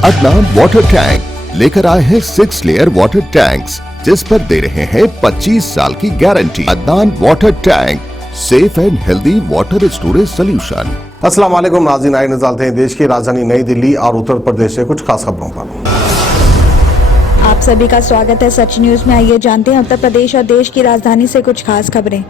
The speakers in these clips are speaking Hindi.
अदनान वाटर टैंक लेकर आए हैं 6 लेयर वाटर टैंक्स जिस पर दे रहे हैं 25 साल की guarantee. Adnan water tank, safe and healthy water storage solution. अस्सलाम वालेकुम नाज़रीन, आइए नज़र डालते हैं देश की राजधानी नई दिल्ली और उत्तर प्रदेश से कुछ खास खबरों पर। आप सभी का स्वागत है सच न्यूज में। आइए जानते हैं उत्तर प्रदेश और देश की राजधानी से कुछ खास खबरें।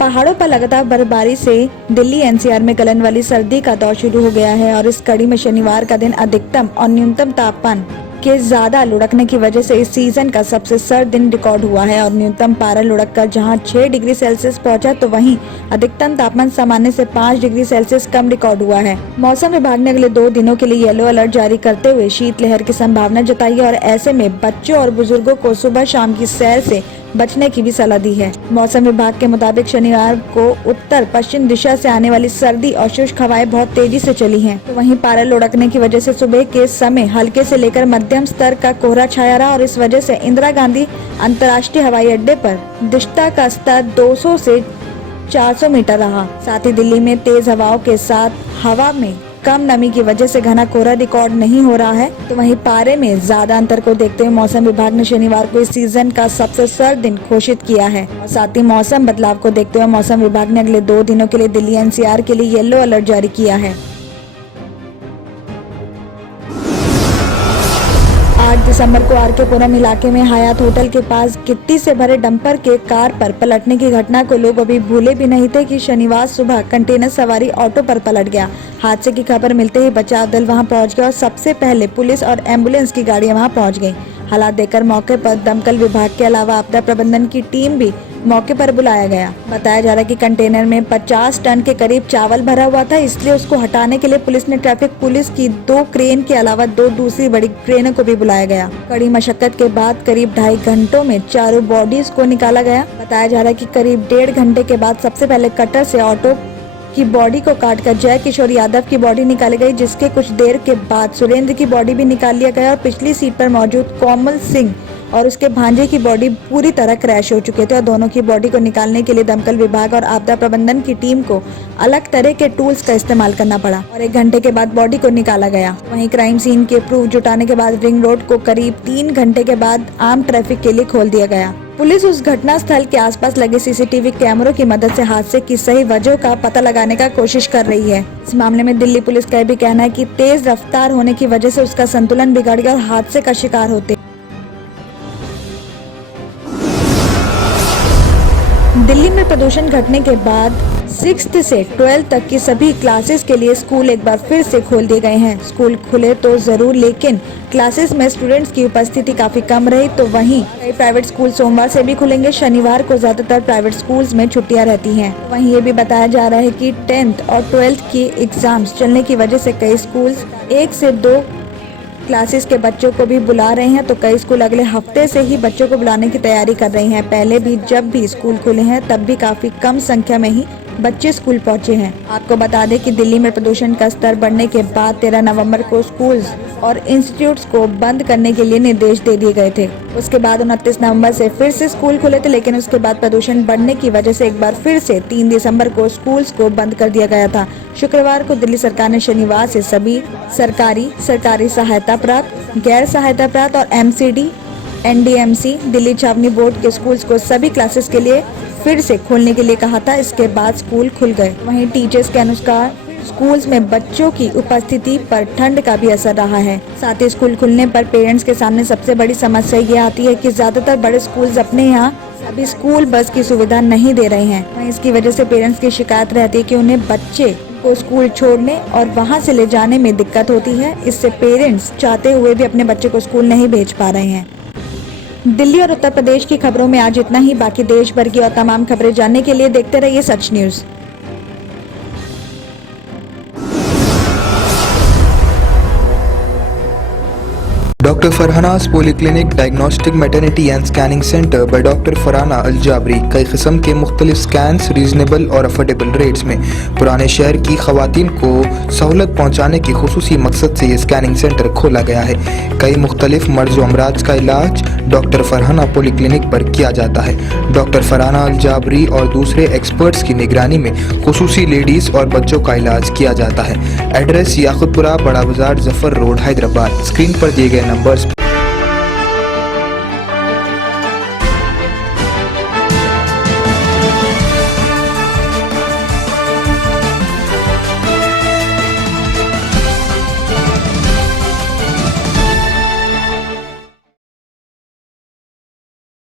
पहाड़ों पर लगातार बर्फबारी से दिल्ली एनसीआर में गलन वाली सर्दी का दौर शुरू हो गया है और इस कड़ी में शनिवार का दिन अधिकतम और न्यूनतम तापमान के ज्यादा लुढ़कने की वजह से इस सीजन का सबसे सर्द दिन रिकॉर्ड हुआ है और न्यूनतम पारा लुढ़क कर जहां 6 डिग्री सेल्सियस पहुंचा तो वहीं अधिकतम तापमान सामान्य से 5 डिग्री सेल्सियस कम रिकॉर्ड हुआ है। मौसम विभाग ने अगले 2 दिनों के लिए येलो अलर्ट जारी करते हुए शीतलहर की संभावना जताई है और ऐसे में बच्चों और बुजुर्गों को सुबह शाम की सैर से बचने की भी सलाह दी है। मौसम विभाग के मुताबिक शनिवार को उत्तर पश्चिम दिशा से आने वाली सर्दी और शुष्क हवाएं बहुत तेजी से चली हैं। तो वहीं पारा लुढ़कने की वजह से सुबह के समय हल्के से लेकर मध्यम स्तर का कोहरा छाया रहा और इस वजह से इंदिरा गांधी अंतर्राष्ट्रीय हवाई अड्डे पर दृश्यता का स्तर 200 से 400 मीटर रहा। साथ ही दिल्ली में तेज हवाओं के साथ हवा में कम नमी की वजह से घना कोहरा रिकॉर्ड नहीं हो रहा है। तो वहीं पारे में ज्यादा अंतर को देखते हुए मौसम विभाग ने शनिवार को इस सीजन का सबसे सर्द दिन घोषित किया है और साथ ही मौसम बदलाव को देखते हुए मौसम विभाग ने अगले 2 दिनों के लिए दिल्ली एनसीआर के लिए येलो अलर्ट जारी किया है। 8 दिसंबर को आरकेपुरम इलाके में हयात होटल के पास गिट्टी से भरे डंपर के कार पर पलटने की घटना को लोग अभी भूले भी नहीं थे कि शनिवार सुबह कंटेनर सवारी ऑटो पर पलट गया। हादसे की खबर मिलते ही बचाव दल वहां पहुंच गया और सबसे पहले पुलिस और एम्बुलेंस की गाड़ियां वहां पहुंच गईं। हालात देखकर मौके पर दमकल विभाग के अलावा आपदा प्रबंधन की टीम भी मौके पर बुलाया गया। बताया जा रहा है कि कंटेनर में 50 टन के करीब चावल भरा हुआ था, इसलिए उसको हटाने के लिए पुलिस ने ट्रैफिक पुलिस की 2 क्रेन के अलावा 2 दूसरी बड़ी क्रेनों को भी बुलाया गया। कड़ी मशक्कत के बाद करीब 2.5 घंटों में चारों बॉडीज को निकाला गया। बताया जा रहा है कि करीब 1.5 घंटे के बाद सबसे पहले कटर से ऑटो की बॉडी को काटकर जय किशोर यादव की बॉडी निकाली गई, जिसके कुछ देर के बाद सुरेंद्र की बॉडी भी निकाल लिया गया और पिछली सीट पर मौजूद कोमल सिंह और उसके भांजे की बॉडी पूरी तरह क्रैश हो चुके थे और दोनों की बॉडी को निकालने के लिए दमकल विभाग और आपदा प्रबंधन की टीम को अलग तरह के टूल्स का इस्तेमाल करना पड़ा और 1 घंटे के बाद बॉडी को निकाला गया। वहीं क्राइम सीन के प्रूफ जुटाने के बाद रिंग रोड को करीब 3 घंटे के बाद आम ट्रैफिक के लिए खोल दिया गया। पुलिस उस घटना स्थल के आसपास लगे सीसीटीवी कैमरों की मदद से हादसे की सही वजह का पता लगाने का कोशिश कर रही है। इस मामले में दिल्ली पुलिस का भी कहना है कि तेज रफ्तार होने की वजह से उसका संतुलन बिगड़ गया और हादसे का शिकार होते। दिल्ली में प्रदूषण घटने के बाद 6th से 12th तक की सभी क्लासेस के लिए स्कूल एक बार फिर से खोल दिए गए हैं। स्कूल खुले तो जरूर, लेकिन क्लासेस में स्टूडेंट्स की उपस्थिति काफी कम रही। तो वहीं कई प्राइवेट स्कूल सोमवार से भी खुलेंगे। शनिवार को ज्यादातर प्राइवेट स्कूल्स में छुट्टियां रहती हैं। वहीं ये भी बताया जा रहा है कि 10th और 12th की एग्जाम्स चलने की वजह से कई स्कूल्स 1 से 2 क्लासेस के बच्चों को भी बुला रहे हैं, तो कई स्कूल अगले हफ्ते से ही बच्चों को बुलाने की तैयारी कर रही हैं। पहले भी जब भी स्कूल खुले हैं तब भी काफी कम संख्या में ही बच्चे स्कूल पहुंचे हैं। आपको बता दें कि दिल्ली में प्रदूषण का स्तर बढ़ने के बाद 13 नवंबर को स्कूल्स और इंस्टीट्यूट्स को बंद करने के लिए निर्देश दे दिए गए थे। उसके बाद 29 नवंबर से फिर से स्कूल खुले थे, लेकिन उसके बाद प्रदूषण बढ़ने की वजह से एक बार फिर से 3 दिसंबर को स्कूल्स को बंद कर दिया गया था। शुक्रवार को दिल्ली सरकार ने शनिवार से सभी सरकारी सहायता प्राप्त, गैर सहायता प्राप्त और MCD, NDMC, दिल्ली छावनी बोर्ड के स्कूल्स को सभी क्लासेस के लिए फिर से खोलने के लिए कहा था। इसके बाद स्कूल खुल गए। वहीं टीचर्स के अनुसार स्कूल्स में बच्चों की उपस्थिति पर ठंड का भी असर रहा है। साथ ही स्कूल खुलने पर पेरेंट्स के सामने सबसे बड़ी समस्या ये आती है कि ज्यादातर बड़े स्कूल्स अपने यहाँ अभी स्कूल बस की सुविधा नहीं दे रहे हैं। वहीं इसकी वजह से पेरेंट्स की शिकायत रहती है कि उन्हें बच्चे को स्कूल छोड़ने और वहां से ले जाने में दिक्कत होती है। इससे पेरेंट्स चाहते हुए भी अपने बच्चे को स्कूल नहीं भेज पा रहे हैं। दिल्ली और उत्तर प्रदेश की खबरों में आज इतना ही। बाकी देश भर की और तमाम खबरें जानने के लिए देखते रहिए सच news. Dr. Farhana's Polyclinic Diagnostic Maternity and Scanning Center by Dr. Farhana Al Jabri कई किस्म के मुख्तलिफ स्कैन्स रीजनेबल और अफोर्डेबल रेट्स में पुराने शहर की खवातीन को सहूलत पहुँचाने के खुसूसी मकसद से ये स्कैनिंग सेंटर खोला गया है। कई मुख्तलिफ मर्ज व अमराज का इलाज डॉक्टर फरहाना पोलीक्लिनिक पर किया जाता है। डॉक्टर फरहाना अल जाबरी और दूसरे एक्सपर्ट्स की निगरानी में खुसूसी लेडीज़ और बच्चों का इलाज किया जाता है। एड्रेस याकुतपुरा, बड़ा बाजार, जफर रोड, हैदराबाद। स्क्रीन पर दिए गए नंबर्स